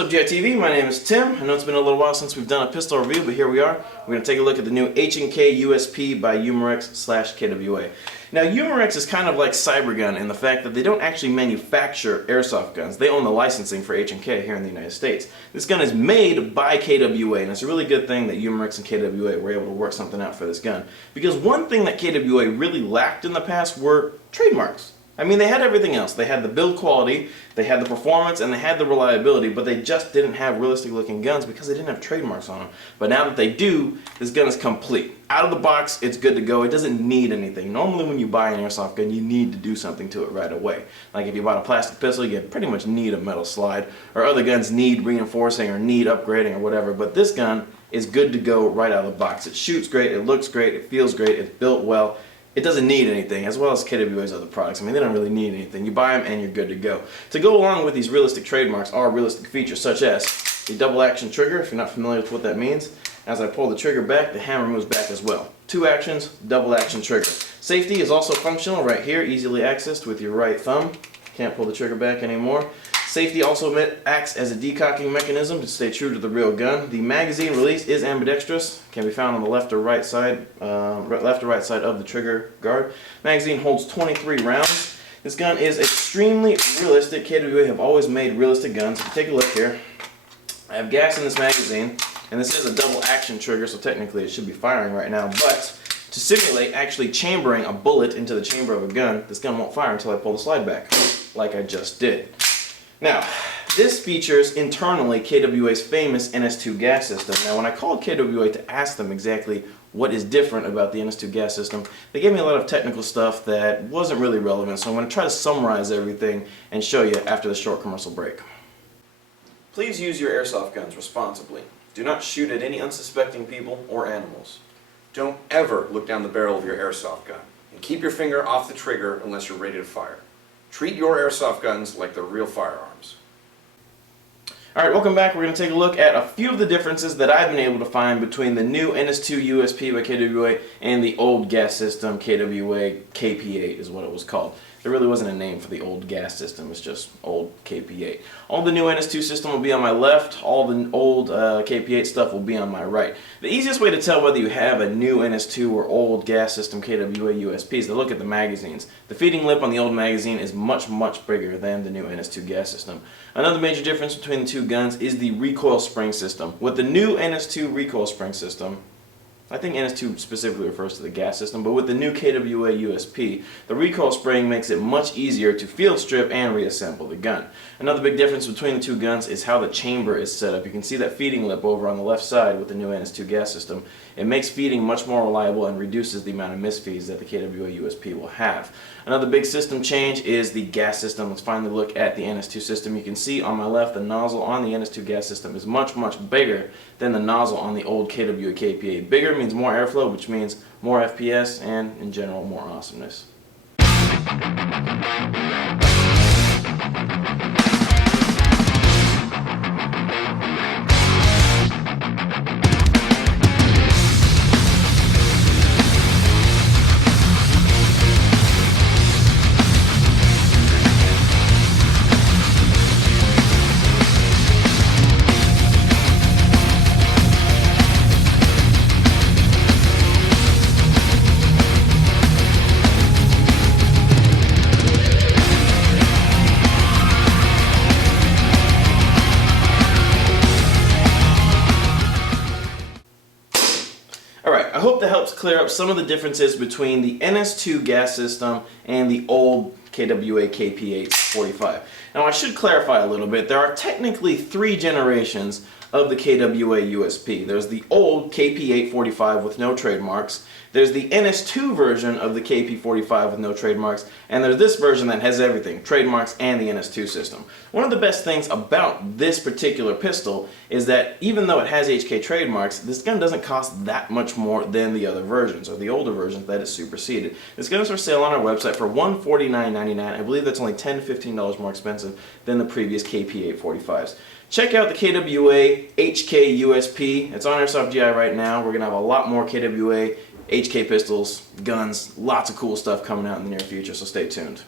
What's up, GI TV? My name is Tim. I know it's been a little while since we've done a pistol review, but here we are. We're going to take a look at the new HK USP by Umarex / KWA. Now, Umarex is kind of like Cybergun in the fact that they don't actually manufacture airsoft guns. They own the licensing for H&K here in the United States. This gun is made by KWA, and it's a really good thing that Umarex and KWA were able to work something out for this gun. Because one thing that KWA really lacked in the past were trademarks. I mean, they had everything else. They had the build quality, they had the performance, and they had the reliability, but they just didn't have realistic looking guns because they didn't have trademarks on them. But now that they do, this gun is complete. Out of the box, it's good to go. It doesn't need anything. Normally when you buy an airsoft gun, you need to do something to it right away. Like if you bought a plastic pistol, you pretty much need a metal slide, or other guns need reinforcing or need upgrading or whatever. But this gun is good to go right out of the box. It shoots great, it looks great, it feels great, it's built well. It doesn't need anything, as well as KWA's other products. I mean, they don't really need anything. You buy them and you're good to go. To go along with these realistic trademarks are realistic features such as the double action trigger, if you're not familiar with what that means. As I pull the trigger back, the hammer moves back as well. 2 actions, double action trigger. Safety is also functional right here, easily accessed with your right thumb. Can't pull the trigger back anymore. Safety also acts as a decocking mechanism to stay true to the real gun. The magazine release is ambidextrous, can be found on the left or right side of the trigger guard. Magazine holds 23 rounds. This gun is extremely realistic. KWA have always made realistic guns. If you take a look here, I have gas in this magazine, and this is a double action trigger, so technically it should be firing right now, but to simulate actually chambering a bullet into the chamber of a gun, this gun won't fire until I pull the slide back, like I just did. Now, this features internally KWA's famous NS2 gas system. Now, when I called KWA to ask them exactly what is different about the NS2 gas system, they gave me a lot of technical stuff that wasn't really relevant, so I'm going to try to summarize everything and show you after the short commercial break. Please use your airsoft guns responsibly. Do not shoot at any unsuspecting people or animals. Don't ever look down the barrel of your airsoft gun, and keep your finger off the trigger unless you're ready to fire. Treat your airsoft guns like they're real firearms. Alright, welcome back. We're going to take a look at a few of the differences that I've been able to find between the new NS2 USP by KWA and the old gas system KWA KP8 is what it was called. There really wasn't a name for the old gas system, it's just old KP8. All the new NS2 system will be on my left, all the old KP8 stuff will be on my right. The easiest way to tell whether you have a new NS2 or old gas system KWA USP is to look at the magazines. The feeding lip on the old magazine is much bigger than the new NS2 gas system. Another major difference between the two guns is the recoil spring system. With the new NS2 recoil spring system, I think NS2 specifically refers to the gas system, but with the new KWA USP, the recoil spring makes it much easier to field strip and reassemble the gun. Another big difference between the two guns is how the chamber is set up. You can see that feeding lip over on the left side with the new NS2 gas system. It makes feeding much more reliable and reduces the amount of misfeeds that the KWA USP will have. Another big system change is the gas system. Let's finally look at the NS2 system. You can see on my left the nozzle on the NS2 gas system is much bigger than the nozzle on the old KWA KP8. Bigger means more airflow, which means more FPS and, in general, more awesomeness. I hope that helps clear up some of the differences between the NS2 gas system and the old KWA KP8 45. Now, I should clarify a little bit. There are technically 3 generations of the KWA USP. There's the old KP8 45 with no trademarks. There's the NS2 version of the KP45 with no trademarks, and there's this version that has everything, trademarks and the NS2 system. One of the best things about this particular pistol is that even though it has HK trademarks, this gun doesn't cost that much more than the other versions, or the older versions that is superseded. This gun is for sale on our website for $149.99. I believe that's only $10 to $15 more expensive than the previous KP8 45s. Check out the KWA HK USP. It's on Airsoft GI right now. We're going to have a lot more KWA HK pistols, guns, lots of cool stuff coming out in the near future, so stay tuned.